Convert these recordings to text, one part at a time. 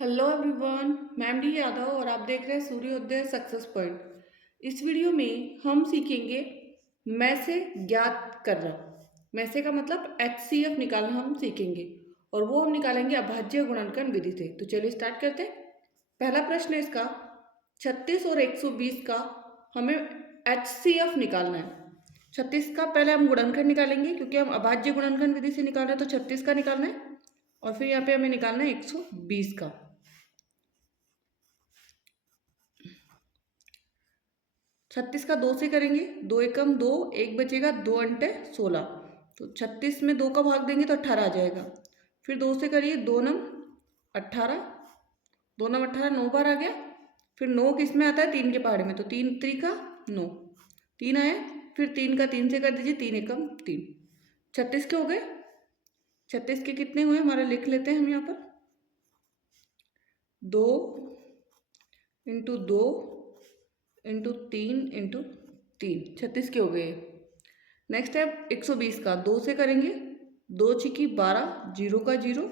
Hello everyone, मैं MD Yadav और आप देख रहे हैं सूर्योदय सक्सेस पॉइंट। इस वीडियो में हम सीखेंगे मैसे ज्ञात करना। मैसे का मतलब एचसीएफ निकालना हम सीखेंगे और वो हम निकालेंगे अभाज्य गुणनखंड विधि से। तो चलिए स्टार्ट करते हैं। पहला प्रश्न है इसका 36 और 120 का हमें एचसीएफ निकालना है। 36 का पहले हम गुणनखंड निकालेंगे क्योंकि हम अभाज्य गुणनखंड विधि से निकाल रहे हैं, तो 36 का निकालना है और फिर यहाँ पे हमें निकालना है 120 का। 36 का 2 से करेंगे, 2 एकम 2, एक बचेगा, 2 अंटे 16। तो 36 में 2 का भाग देंगे तो 18 आ जाएगा। फिर 2 से करिए, 2 नम 18, 2 नम 18, 9 बार आ गया। फिर 9 किस में आता है? 3 के पहाड़े में, तो 3 त्रिका 9, 3 आया। फिर 3 का 3 से कर दीजिए, 3 एकम 3। 36 के हो गए। 36 के कितने हुए हमारे लिख लेते हैं हम यहाँ पर। 2 इंटू 2 इंटू 3 इंटू 3, 36 के हो गए। नेक्स्ट है 120 का, 2 से करेंगे, 2 छिकी 12, 0 का 0।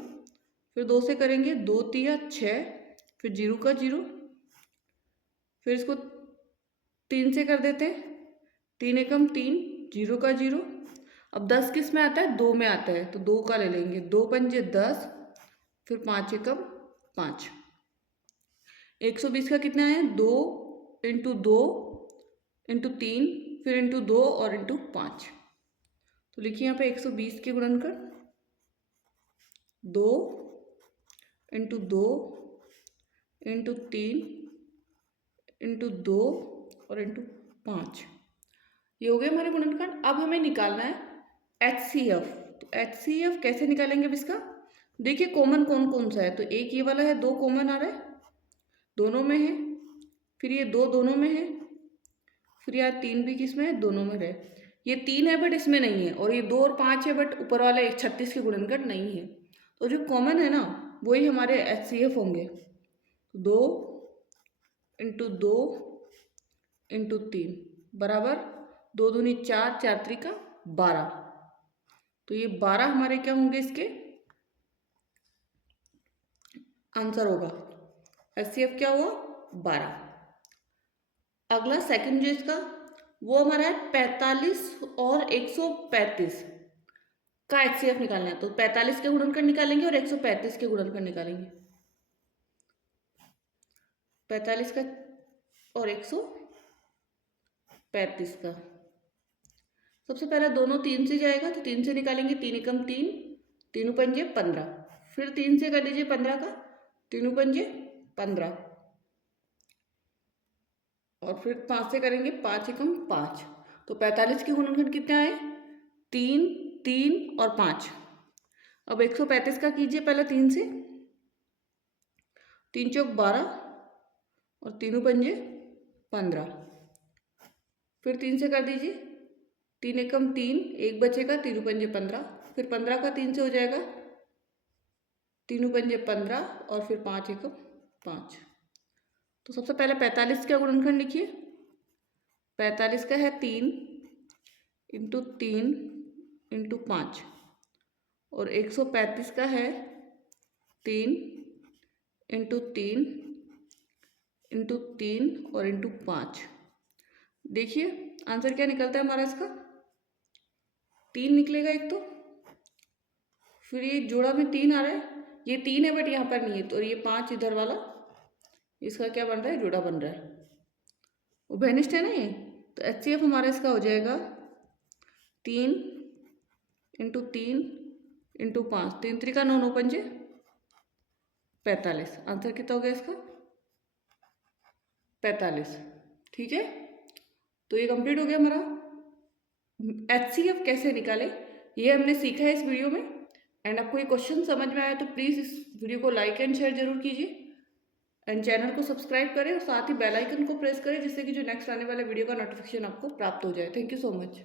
फिर 2 से करेंगे, 2 तिया 6, फिर 0 का 0। फिर इसको 3 से कर देते हैं, 3 एकम 3, 0 का 0। अब 10 किस में आता है? 2 में आता है, तो 2 का ले लेंगे, 2 पंजे 10, फिर 5 एकम 5। 120 का कितना है? 2 इंटू 2 इंटू 3, फिर इंटू 2 और इंटू 5। तो लिखिए यहाँ पे 120 के गुणनखंड 2 इंटू 2 इंटू 3 इंटू 2 और इंटू 5। ये हो गए हमारे गुणनखंड। अब हमें निकालना है एचसीएफ। तो एचसीएफ कैसे निकालेंगे अब इसका? देखिए कॉमन कौन कौन सा है। तो एक ये वाला है, 2 कॉमन आ रहा है, दोनों में है। फिर ये 2 दोनों में है। फिर यार 3 भी किस में है? दोनों में रहे। ये 3 है बट इसमें नहीं है, और ये 2 और 5 है बट ऊपर वाले 36 के गुणनखंड नहीं है। तो जो कॉमन है ना वही हमारे एचसीएफ होंगे। 2 इंटू 2 इंटू 3 बराबर 2 दूनी 4, 4 त्रिका 12। तो ये 12 हमारे क्या होंगे? इसके आंसर होगा। एचसीएफ क्या हुआ? 12। अगला सेकंड जो इसका वो हमारा है 45 और 135 का एचसीएफ निकालना है। तो 45 के गुणनखंड निकालेंगे और 135 के गुणनखंड निकालेंगे। 45 का और 135 का। सबसे पहले दोनों 3 से जाएगा, तो 3 से निकालेंगे, 3 एकम 3, 3 पंजे 15। फिर 3 से कर लीजिए 15 का, 3 पंजे 15। और फिर 5 से करेंगे, 5 एकम 5। तो 45 के गुणनखंड कितने आए? 3, 3 और 5। अब 135 का कीजिए पहले 3 से, 3 चौक 12 और 3 पंजे 15। फिर 3 से कर दीजिए, 3 एकम 3, एक बचेगा, 3 पंजे 15। फिर 15 का 3 से हो जाएगा, 3 पंजे 15 और फिर 5 एकम 5। तो सबसे पहले 45 का गुणनखंड लिखिए। 45 का है 3 इंटू 3 इंटू 5, और 135 का है 3 इंटू 3 इंटू 3 और इंटू 5। देखिए आंसर क्या निकलता है हमारा इसका? 3 निकलेगा एक तो। फिर ये जोड़ा में 3 आ रहा है, ये 3 है बट यहाँ पर नहीं है, तो ये 5 इधर वाला, इसका क्या बन रहा है? जोड़ा बन रहा है, वो बेनिस्ट है ना ये। तो एचसीएफ हमारा इसका हो जाएगा 3 इंटू 3 इंटू 5, 3 त्रिका 9, 9 पंजे 45। आंसर कितना हो गया इसका? 45। ठीक है, तो ये कंप्लीट हो गया हमारा एचसीएफ कैसे निकाले, ये हमने सीखा है इस वीडियो में। एंड आपको ये क्वेश्चन समझ में आया तो प्लीज़ इस वीडियो को लाइक एंड शेयर जरूर कीजिए, एंड चैनल को सब्सक्राइब करें और साथ ही बेल आइकन को प्रेस करें जिससे कि जो नेक्स्ट आने वाले वीडियो का नोटिफिकेशन आपको प्राप्त हो जाए। Thank you so much.